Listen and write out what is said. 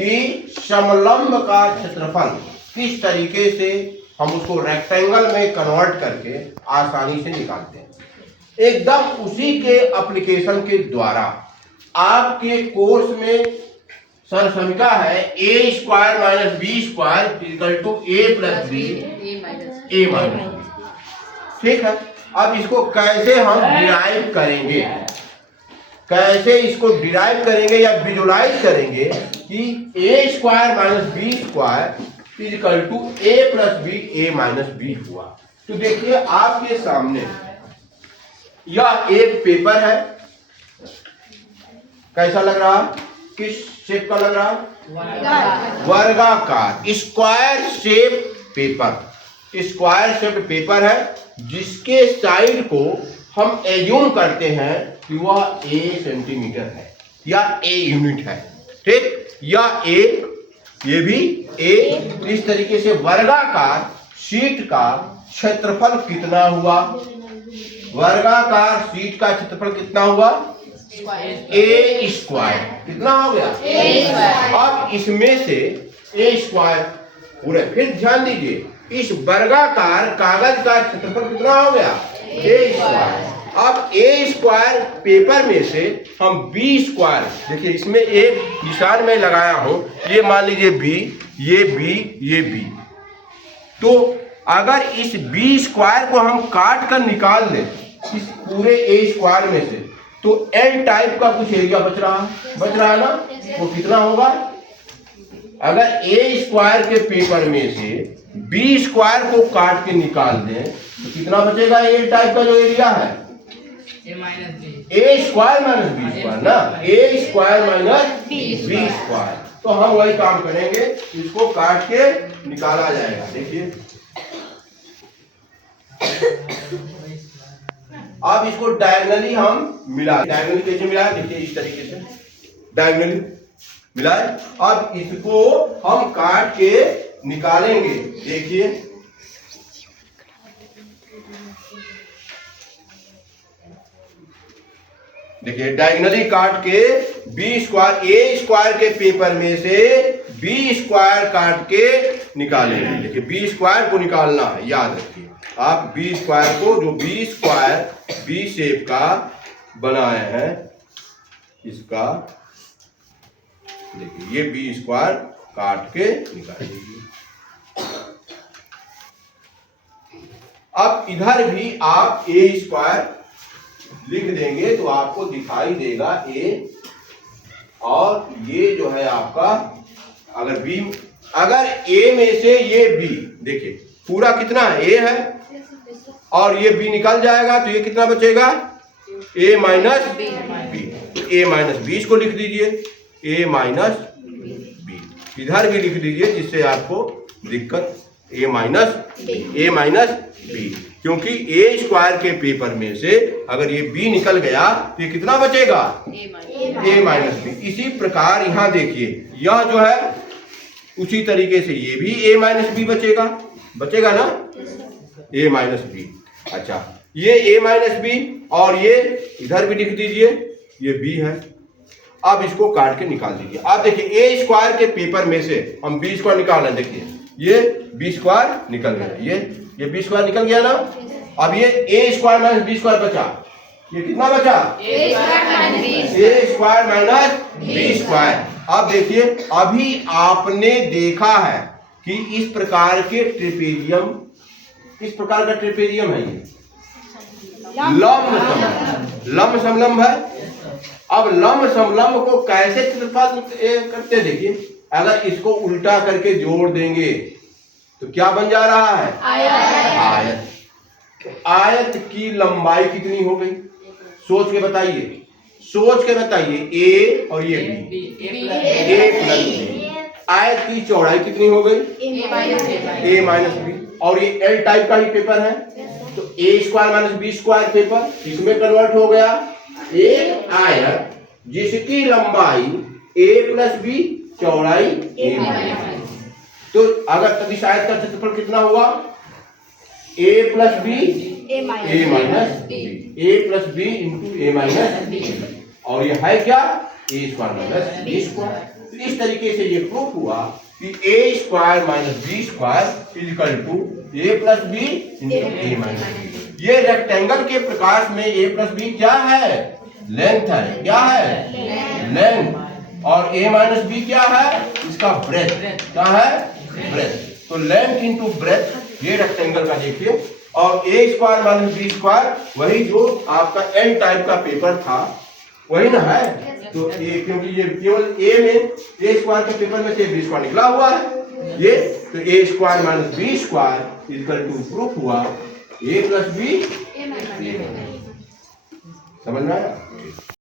कि समलंब का क्षेत्रफल किस तरीके से हम उसको रेक्टेंगल में कन्वर्ट करके आसानी से निकालते हैं। एकदम उसी के एप्लीकेशन के द्वारा आपके कोर्स में सर समीका है A square minus B square equal to A plus B A minus. ठीक है, अब इसको कैसे हम डिराइव करेंगे, कैसे इसको डिराइव करेंगे या विजुलाइज करेंगे कि A square minus B square equal to A plus B A minus B हुआ। तो देखिए आपके सामने यह एक पेपर है, कैसा लग रहा, किस शेप का लग रहा, वर्गाकार square shape paper, square shape paper है जिसके साइड को हम एज्यूम करते हैं कि वह ए सेंटीमीटर है या ए यूनिट है। ठीक, या ए, ये भी ए। इस तरीके से वर्गाकार शीट का क्षेत्रफल कितना हुआ, वर्गाकार शीट का क्षेत्रफल कितना हुआ, ए स्क्वायर। कितना हो गया, ए स्क्वायर। अब इसमें से ए स्क्वायर पूरे, फिर ध्यान दीजिए इस वर्गाकार कागज का क्षेत्रफल कितना हो गया, ए स्क्वायर। अब ए स्क्वायर पेपर में से हम बी स्क्वायर, देखिए इसमें एक निशान में लगाया हूं, ये मान लीजिए बी, ये बी, ये बी। तो अगर इस बी स्क्वायर को हम काट कर निकाल दें इस पूरे ए स्क्वायर में से, तो एल टाइप का कुछ एरिया बच रहा है ना, वो कितना होगा, अगर ए स्क्वायर के पेपर में से बी स्क्वायर को काट के निकाल दें तो कितना बचेगा, एल टाइप का जो एरिया है A square minus B square ना, ए स्क्वायर माइनस बी स्क्वायर। तो हम वही काम करेंगे, इसको काट के निकाला जाएगा। देखिए अब इसको डायगोनली हम मिला, डायगोनली कैसे मिलाए, देखिए इस तरीके से डायगोनली मिलाए। अब इसको हम काट के निकालेंगे। देखिए देखिए डायगोनली काट के बी स्क्वायर, ए स्क्वायर के पेपर में से बी स्क्वायर काट के निकालेंगे। देखिए बी स्क्वायर को निकालना है, याद रखिए आप बी स्क्वायर को, जो बी स्क्वायर बी शेप का बनाए हैं इसका, देखिए ये बी स्क्वायर काट के निकालेंगे। अब इधर भी आप ए स्क्वायर लिख देंगे तो आपको दिखाई देगा ए, और ये जो है आपका, अगर बी, अगर ए में से ये बी, देखिए पूरा कितना ए है और ये बी निकल जाएगा तो ये कितना बचेगा, ए माइनस बी। तो ए माइनस बी इसको लिख दीजिए, ए माइनस बी इधर भी लिख दीजिए जिससे आपको दिक्कत, ए माइनस बी, क्योंकि ए स्क्वायर के पेपर में से अगर ये बी निकल गया तो ये कितना बचेगा, ए माइनस बी। इसी प्रकार यहाँ देखिए यह जो है उसी तरीके से ये भी ए माइनस बी बचेगा ना, ए माइनस बी। अच्छा, ये ए माइनस बी और ये इधर भी लिख दीजिए, ये बी है। अब इसको काट के निकाल दीजिए। आप देखिए ए स्क्वायर के पेपर में से हम बी स्क्वायर निकाल रहे हैं, देखिए ये बी स्क्वायर निकल गया, ये बी स्क्वायर निकल गया ना। अब ये ए स्क्वायर माइनस बी स्क्वायर बचा, ये कितना बचा, ए स्क्वायर माइनस बी स्क्वायर। अब देखिए अभी आपने देखा है कि इस प्रकार के ट्रेपेजियम, इस प्रकार का ट्रेपेजियम है, ये लंब समलंब है। अब लंब समलंब को कैसे क्षेत्रफल करते, देखिए अगर इसको उल्टा करके जोड़ देंगे तो क्या बन जा रहा है, आयत। तो आयत की लंबाई कितनी हो गई, सोच के बताइए, ए और ये बी, ए प्लस बी। आयत की चौड़ाई कितनी हो गई, ए माइनस बी, और ये एल टाइप का ही पेपर है तो A square minus B square paper इसमें कन्वर्ट हो गया एक आयत जिसकी लंबाई ए प्लस बी, चौड़ाई ए माइनस। तो अगर तब इस आयत का क्षेत्रफल कितना हुआ, A plus B A minus B, A plus B into A minus B, और ये है क्या, A square minus B square. तो इस तरीके से ये प्रूफ हुआ कि A square minus B square is equal to A plus B into A minus B. ये रेक्टेंगल के प्रकाश में ए प्लस बी क्या है? लेंथ है। क्या है? लेंथ। और ए माइनस बी क्या है? इसका ब्रेथ। क्या है? ब्रेथ। तो लेंथ इंटू ब्रेथ ये रेक्टेंगल का देखिए, और ए स्क्वायर माइनस बी स्क्वायर वही जो आपका एन टाइप का पेपर था वही ना है। तो ये क्योंकि ये केवल ए में ए स्क्वायर के पेपर में से बी स्क्वायर निकला हुआ है ये, तो A square minus B square equal to proof हुआ ए प्लस बी। समझ में आया?